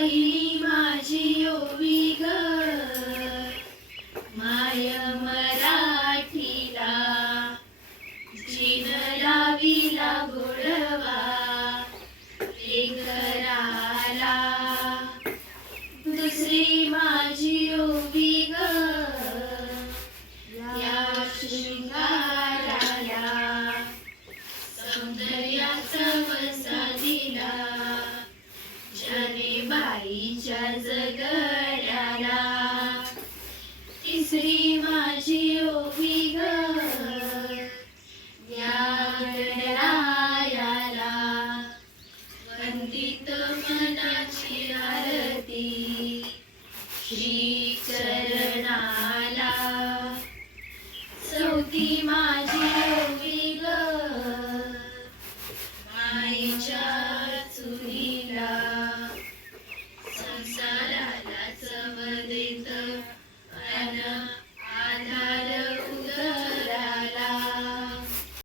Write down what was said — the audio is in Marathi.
पहिली माझी ओवी ग माय मराठीला, जिन लाविला गोडवा लेकराला. दुसरी माझी ओवी ग या शृंगाराला, सौंदर्याचा वसा दिला ज्याने बाईच्या जग